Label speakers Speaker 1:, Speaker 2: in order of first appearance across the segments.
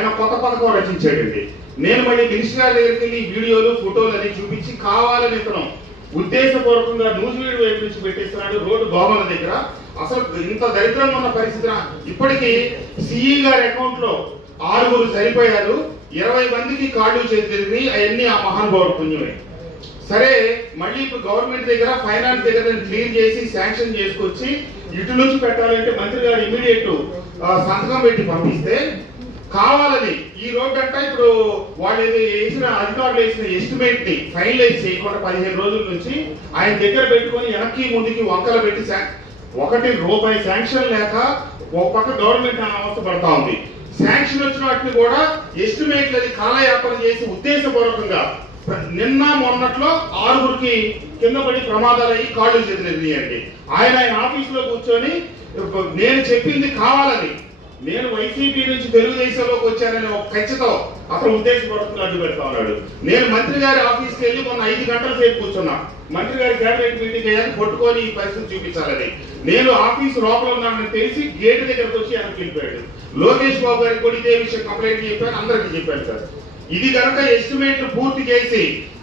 Speaker 1: ఆయన కొత్త పథకం రచించాడండి. నేను మళ్ళీ మినిస్టర్ గారి దగ్గరికి వెళ్ళి వీడియోలు ఫోటోలు అన్ని చూపించి కావాలని ఇతను ఉద్దేశపూర్వకంగా న్యూస్ వీడియో వైపు నుంచి పెట్టేస్తున్నాడు. రోడ్డు గోమల దగ్గర. అసలు ఇంత దరిద్రంగా ఉన్న పరిస్థితి ఇప్పటికీ సిఈ గారి అకౌంట్లో ఆరుగురు చనిపోయారు. ఇరవై మందికి కార్డు చేతిరిగి అవన్నీ ఆ మహానుభావుడు పుణ్యమే. సరే మళ్ళీ ఇప్పుడు గవర్నమెంట్ దగ్గర ఫైనాన్స్ దగ్గర క్లీన్ క్లియర్ చేసి శాంక్షన్ చేసుకొచ్చి ఇటు నుంచి పెట్టాలంటే మంత్రి గారు ఇమీడియట్ సంతకం పెట్టి పంపిస్తే కావాలని ఈ రోడ్డు అంటే ఇప్పుడు వాళ్ళు ఏదో వేసిన అధికారులు వేసిన ఎస్టిమేట్ని ఫైనలైజ్ చేయకుండా పదిహేను రోజుల నుంచి ఆయన దగ్గర పెట్టుకొని వెనక్కి ముందుకి వంకలు పెట్టి ఒకటి రూపాయి శాంక్షన్ లేక ఒక పక్క గవర్నమెంట్ అవస్థ పడతా ఉంది. శాంక్షన్ వచ్చిన వాటిని కూడా ఎస్టిమేట్ అది కాలయాపన చేసి ఉద్దేశపూర్వకంగా నిన్న మొన్నట్లో ఆరుగురికి కింద పడి ప్రమాదాలు అయ్యి కాళ్ళు చేతులు అండి ఆయన ఆయన ఆఫీసులో కూర్చొని నేను చెప్పింది కావాలని నేను వైసీపీ నుంచి తెలుగుదేశంలోకి వచ్చానని ఒక ఖచ్చితం అతను ఉద్దేశపూర్వకంగా అడ్డు పెడతా ఉన్నాడు. నేను మంత్రి గారి ఆఫీస్కి వెళ్ళి మొన్న ఐదు గంటల సేపు కూర్చున్నా. మంత్రి గారి క్యాబినెట్ మీటింగ్ అయ్యాక కొట్టుకొని ఈ పరిస్థితి చూపించాలని. నేను ఆఫీస్ లోపల ఉన్నానని తెలిసి గేట్ దగ్గరకు వచ్చి ఆయన పిలిపాడు. లోకేష్ బాబు గారికి కూడా ఇదే విషయం కంప్లైంట్ చెప్పాను అందరికీ చెప్పాను సార్. ఇది కనుక ఎస్టిమేట్లు పూర్తి చేసి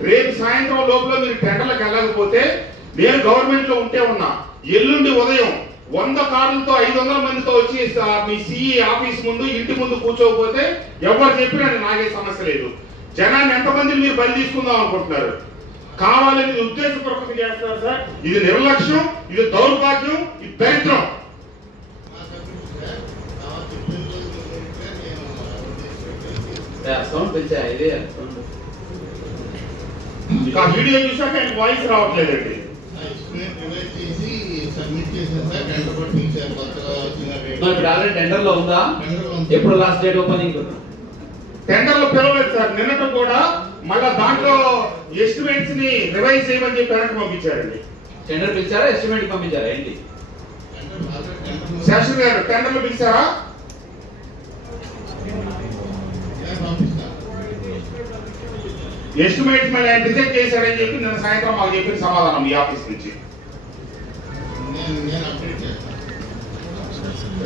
Speaker 1: రేపు సాయంత్రం లోపల మీరు టెండర్లకు వెళ్ళకపోతే నేను గవర్నమెంట్లో ఉంటే ఉన్నా. ఎల్లుండి ఉదయం వంద కార్డులతో ఐదు వందల మందితో వచ్చి మీ సిఈ ఆఫీస్ ముందు ఇంటి ముందు కూర్చోకపోతే ఎవరు చెప్పినా నాకే సమస్య లేదు. జనాన్ని ఎంతమందిని మీరు బలి తీసుకుందాం అనుకుంటున్నారు? కావాలని ఇది ఉద్దేశపూర్వకంగా చేస్తారు సార్. ఇది నిర్లక్ష్యం ఇది దౌర్భాగ్యం ఇది దరిద్రం. వీడియో చూసాక వాయిస్ రావట్లేదండి.
Speaker 2: మరి ఇప్పుడు ఆల్రెడీ టెండర్లో ఉందా. ఎప్పుడు లాస్ట్ డేట్ ఓపెనింగ్
Speaker 1: టెండర్లు పిలవలేదు సార్. నిన్నట కూడా మళ్ళా దాంట్లో ఎస్టిమేట్స్ని రివైజ్ చేయమని చెప్పి పంపించారండి.
Speaker 2: టెండర్ పిలిచారా? ఎస్టిమేట్ పంపించారా? ఏంటి?
Speaker 1: శాస్త్రి గారు టెండర్లు పిలిచారా? ఎస్టిమేట్స్ మళ్ళీ రిజెక్ట్ చేశారని చెప్పి నిన్న సాయంత్రం మాకు చెప్పిన సమాధానం ఈ ఆఫీస్ నుంచి.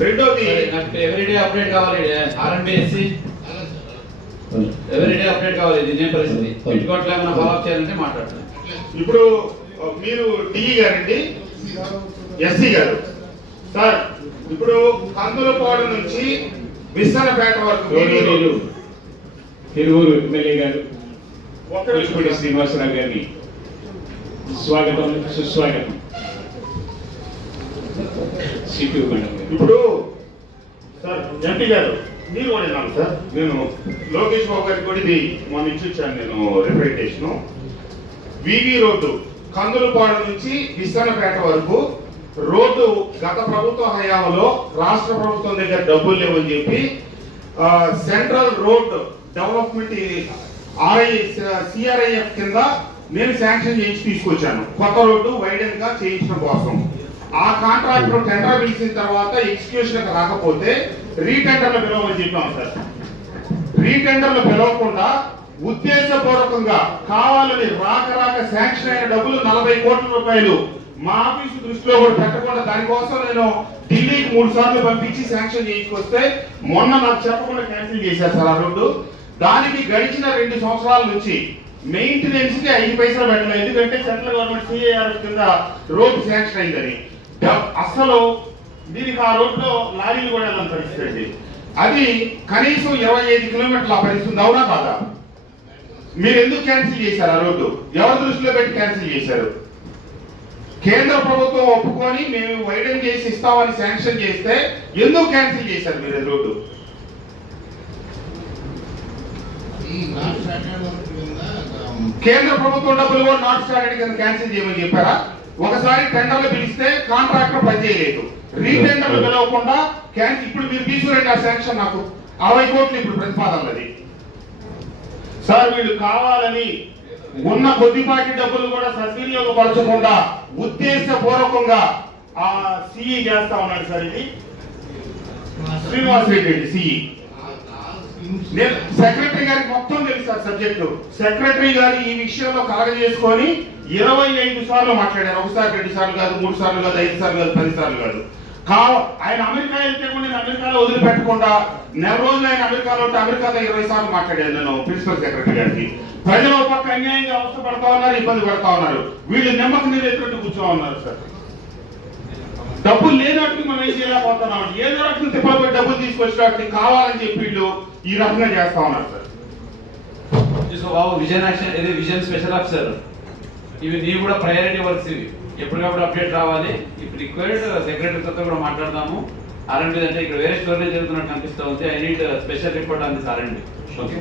Speaker 1: రెండోది.
Speaker 2: సరే, నాకు ఎవ్రీడే అప్డేట్ కావాలి ఆర్ఎంబిఎస్సి ఎవ్రీడే అప్డేట్ కావాలి ఇది నేను పరిస్థితి. పెట్టుకోవట్లే ఏమైనా ఫాలో అప్ చేయాలంటే మాట్లాడతాను.
Speaker 1: ఇప్పుడు మీరు డిఈ గారండి ఎస్సీ గారు. సార్ ఇప్పుడు కందులపాడు నుంచి విస్తరపేట వరకు
Speaker 3: తిరువూరు ఎమ్మెల్యే గారు?
Speaker 1: ఒక్క
Speaker 3: పులిపూడి శ్రీనివాసరావు గారిని. స్వాగతం సుస్వాగతం. మేడం
Speaker 1: ఇప్పుడు సార్ ఎంపీ గారు మీరు కూడా సార్. నేను లోకేష్ బాబు గారికి కూడా ఇది మొన్న ఇచ్చి వచ్చాను నేను రిప్రజెంటేషన్ వివి రోడ్డు కందులపాడు నుంచి విస్తరపేట వరకు రోడ్డు గత ప్రభుత్వ హయాంలో రాష్ట్ర ప్రభుత్వం దగ్గర డబ్బులు లేవని చెప్పి central road development R I CRIF కింద నేను శాంక్షన్ చేయించి తీసుకొచ్చాను. కొత్త రోడ్డు వైడెన్గా చేయించడం కోసం. ఆ కాంట్రాక్టర్ టెండర్ పిలిచిన తర్వాత ఎగ్జిక్యూషన్ రాకపోతే రీటెండర్లు పిలవమని చెప్పాం సార్. రీటెండర్లు పిలవకుండా ఉద్దేశపూర్వకంగా కావాలని రాక రాక శాంక్షన్ అయిన డబ్బులు నలభై కోట్ల రూపాయలు మా ఆఫీసు దృష్టిలో కూడా పెట్టకుండా దానికోసం నేను ఢిల్లీకి మూడు సార్లు పంపించి శాంక్షన్ చేయించుకొస్తే మొన్న నాకు చెప్పకుండా క్యాన్సిల్ చేశారు సార్ ఆ రోడ్డు దానికి గడిచిన రెండు సంవత్సరాల నుంచి మెయింటెనెన్స్కి ఐదు పైసలు పెట్టలేదు. ఎందుకంటే సెంట్రల్ గవర్నమెంట్ సిఐఆర్ కింద రోడ్డు శాంక్షన్ అయిందని. అసలు దీనికి ఆ రోడ్లో లారీలు కూడా పరిస్థితి అది కనీసం ఇరవై ఐదు కిలోమీటర్ల ఆ పరిస్థితి ఉంది, అవునా కాదా? మీరు ఎందుకు క్యాన్సిల్ చేశారు ఆ రోడ్డు? ఎవరి దృష్టిలో పెట్టి క్యాన్సిల్ చేశారు? కేంద్ర ప్రభుత్వం ఒప్పుకొని మేము వైడెన్ చేసి ఇస్తామని శాంక్షన్ చేస్తే ఎందుకు క్యాన్సిల్ చేశారు మీరు రోడ్డు? కేంద్ర ప్రభుత్వం డబ్బులు కూడా నాట్ స్టాండర్డ్ కింద క్యాన్సిల్ చేయమని చెప్పారా? ఒకసారి టెండర్లు పిలిస్తే కాంట్రాక్టర్ పనిచేయలేదు రీటెండర్లు పిలవకుండా క్యాన్సిల్ ఇప్పుడు మీరు తీసుకురండి ఆ శాంక్షన్ నాకు. అరవై కోట్లు ఇప్పుడు ప్రతిపాదనది సార్ వీళ్ళు కావాలని ఉన్న కొద్దిపాటి డబ్బులు కూడా సద్వినియోగపరచకుండా ఉద్దేశపూర్వకంగా ఆ సిఈ చేస్తా ఉన్నాడు సార్ ఇది. Srinivas Reddy C E. నేను సెక్రటరీ గారికి మొత్తం తెలుసు సార్ సబ్జెక్టు. సెక్రటరీ గారు ఈ విషయంలో కలగజేసుకొని ఇరవై ఐదు సార్లు మాట్లాడారు. ఒకసారి రెండు సార్లు కాదు మూడు సార్లు కాదు ఐదు సార్లు కాదు పది సార్లు కాదు. ఆయన అమెరికా వెళ్తే కూడా నేను అమెరికాలో వదిలిపెట్టకుండా నెల రోజులు ఆయన అమెరికాలో ఉంటే అమెరికాలో ఇరవై సార్లు మాట్లాడాను నేను ప్రిన్సిపల్ సెక్రటరీ గారికి. ప్రజలు ఒక పక్క అన్యాయంగా అవస్థ పడతా ఉన్నారు ఇబ్బంది పడతా ఉన్నారు. వీళ్ళు నిమ్మక నీళ్ళు ఎటువంటి కూర్చో ఉన్నారు సార్. డబ్బులు లేనట్టు మనం ఏం చేయలేకపోతున్నాం. ఏదో రకం తిప్పలపై డబ్బులు తీసుకొచ్చినట్టు కావాలని చెప్పి వీళ్ళు ఈ రకంగా చేస్తా ఉన్నారు సార్.
Speaker 2: బాబు విజన్ యాక్షన్ ఇది విజన్ స్పెషల్ ఆఫీసర్? ఇవి నీవు కూడా ప్రయారిటీ వర్క్స్ ఇవి. ఎప్పటికప్పుడు అప్డేట్ రావాలి. ఇప్పుడు రిక్వైర్డ్ సెక్రటరీతో కూడా మాట్లాడదాము. ఆర్ఎండి అంటే ఇక్కడ వేరే స్టోరేజ్ జరుగుతున్నట్టు కనిపిస్తూ ఉంది I need special report on this R M D okay